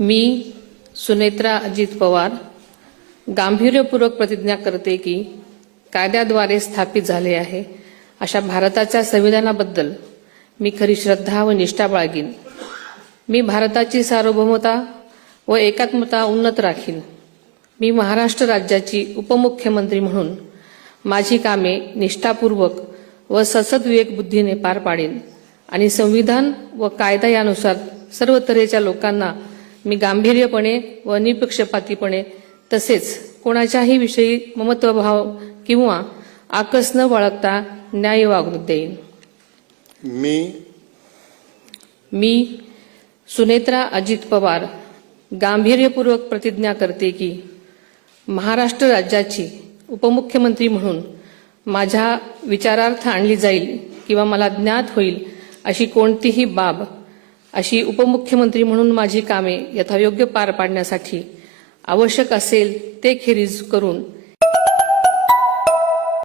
मी सुनेत्रा अजित पवार गांभीर्यपूर्वक प्रतिज्ञा करते की कायद्याद्वारे स्थापित झाले आहे अशा भारताच्या संविधानाबद्दल मी खरी श्रद्धा व निष्ठा बाळगीन. मी भारताची सार्वभौमता व एकात्मता उन्नत राखीन. मी महाराष्ट्र राज्याची उपमुख्यमंत्री म्हणून माझी कामे निष्ठापूर्वक व सद्विवेक बुद्धीने पार पाडेन आणि संविधान व कायदा यानुसार सर्व तऱ्हेच्या लोकांना मी गांभीर्यपणे व निपक्षपातीपणे तसेच कोणाच्याही विषयी ममत्वभाव किंवा आकस न बाळगता न्याय वागणूक देईन. मी सुनेत्रा अजित पवार गांभीर्यपूर्वक प्रतिज्ञा करते की महाराष्ट्र राज्याची उपमुख्यमंत्री म्हणून माझ्या विचारार्थ आणली जाईल किंवा मला ज्ञात होईल अशी कोणतीही बाब अशी उपमुख्यमंत्री म्हणून माझी कामे यथायोग्य पार पाडण्यासाठी आवश्यक असेल ते खेरीज करून